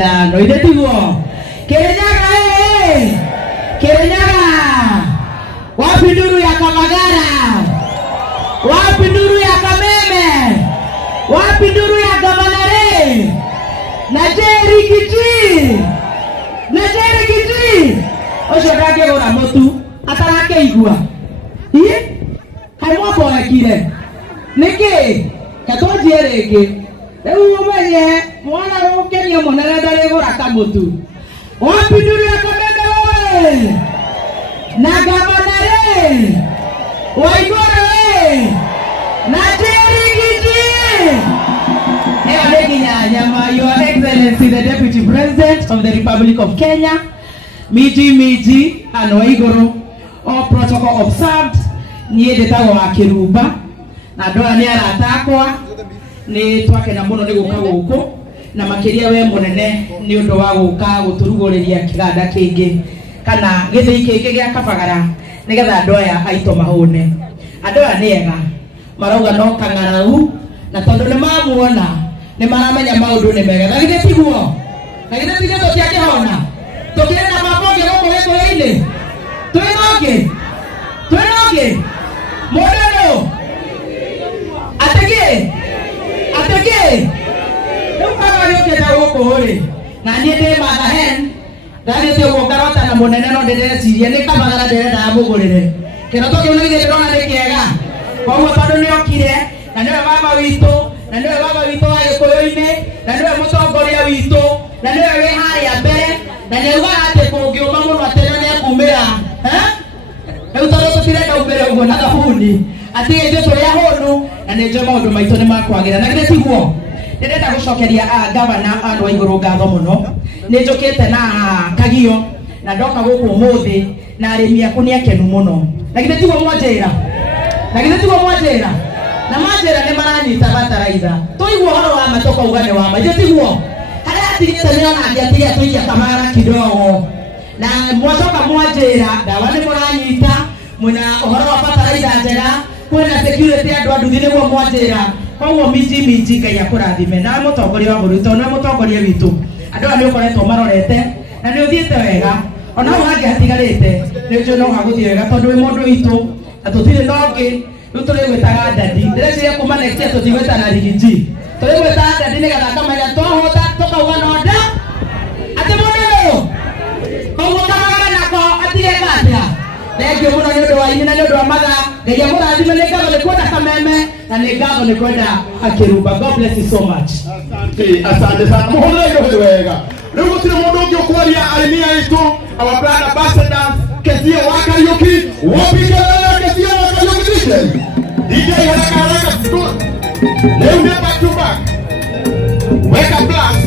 No idetiguo Kirinyaga Kirinyaga wapi nduru ya Kamagara, wapi nduru ya Kameme, wapi nduru ya Gavanare na Jerry Kiti ocio ndage gora mutu atarake igua haimo boekire niki katwanjie ringi riu umenye mwana ukenia monere ndari gora kamutu wapi nduru ya Kameme wewe na Gavanare Waigore na Jerry Kiti. Your Excellency the Deputy President of the Republic of Kenya, Miji and Waigoro, all protocol observed. Niye ndetagwo wa Kirumba na ndoa ni aratakwa ni twake na muno ni guka guku na makiria we munene ni undu wa guka guturuguriria kiganda kingi kana githii kingi gia Kabagara nigetha ndoa ya aito mahune. Andoa ni ega marauga no kang'arau na tondu ni mamuona ni maramenya maundu ni mega na githii tiguo na githii tige tukiake hona tukirenda maboge goko geko-ini twinoge modelo atege nukaga yoketa goko hori na nie ndi mathahen ndari tio gokarota na munene no ndĩreciria ni Kabagara ndĩrenda amũgũrĩre kĩroto kĩu nĩ ndĩrona nĩ kĩega koguo tondũ nĩ okire na nĩwe baba witũ wa Gĩkũyũ-inĩ na nĩwe mũtongoria witũ na nĩwe wĩ harĩa mbere na nĩugaga atĩ kũngĩũma mũno atĩ nĩ akumĩra rĩu tondũ tũtirenda umĩre ũguo na thabuni atĩ ithuĩ tũrĩ ahũnu na nĩ njũĩ maũndũ maitũ nĩ makwagĩra na githĩ tiguo. Ndĩrenda gũcokeria Gavana Anne Waigũrũ ngatho mũno nĩ njũkĩte na kagio na ndoka gũkũ ũmũthĩ na arĩmi aku nĩ akenu mũno na githĩ tiguo mwanjĩra na manjĩra nĩ maranyita bataraitha tũigua ũhoro wa matoka ugane wa ma githĩ tiguo harĩa atigĩte nĩ ona angĩatigia tũikia Kamagara kidogo na mwacoka mwanjĩra ndawa nĩ mũranyita mwĩna ũhoro wa bataraitha njega kwĩna security andũ a nduthi nĩguo mwanjĩra koguo miji Ngai akũrathime na mũtongoria wa bũrũri tondũ nĩ mũtongoria witũ andũ aya nĩ ũkoretwo marorete na nĩ ũthiĩte wega ona hau hangĩ hatigarĩte nĩ njũĩ no hagũthiĩ wega tondũ wĩ mũndũ witũ na tũtirĩ na ũngĩ rĩu tũrĩgwĩtaga Dadi ndĩreciria kuma next year tũtigwĩtana Rigiji tũrĩgwĩtaga Dadi nĩgetha akamenya twahota tũkauga no nda atĩ mũndũ koguo Kamagara nako atige atĩa. Thank you muno nĩ ũndũ wa inyi na nĩ ũndũ wa mathaa. Ngai amũrathime nĩ ngatho nĩ kwenda Kameme na nĩ ngatho nĩ kwenda Kirumba. God bless you so much. Asante sana muhũthĩre wega. Rĩu gũtirĩ mũndũ ũngĩ ũkwaria arĩmi aitũ our brand ambassadors Kesia wa Kariuki wapigana Kesia wa Kariuki DJ haraka rĩu nĩ back to back weka blast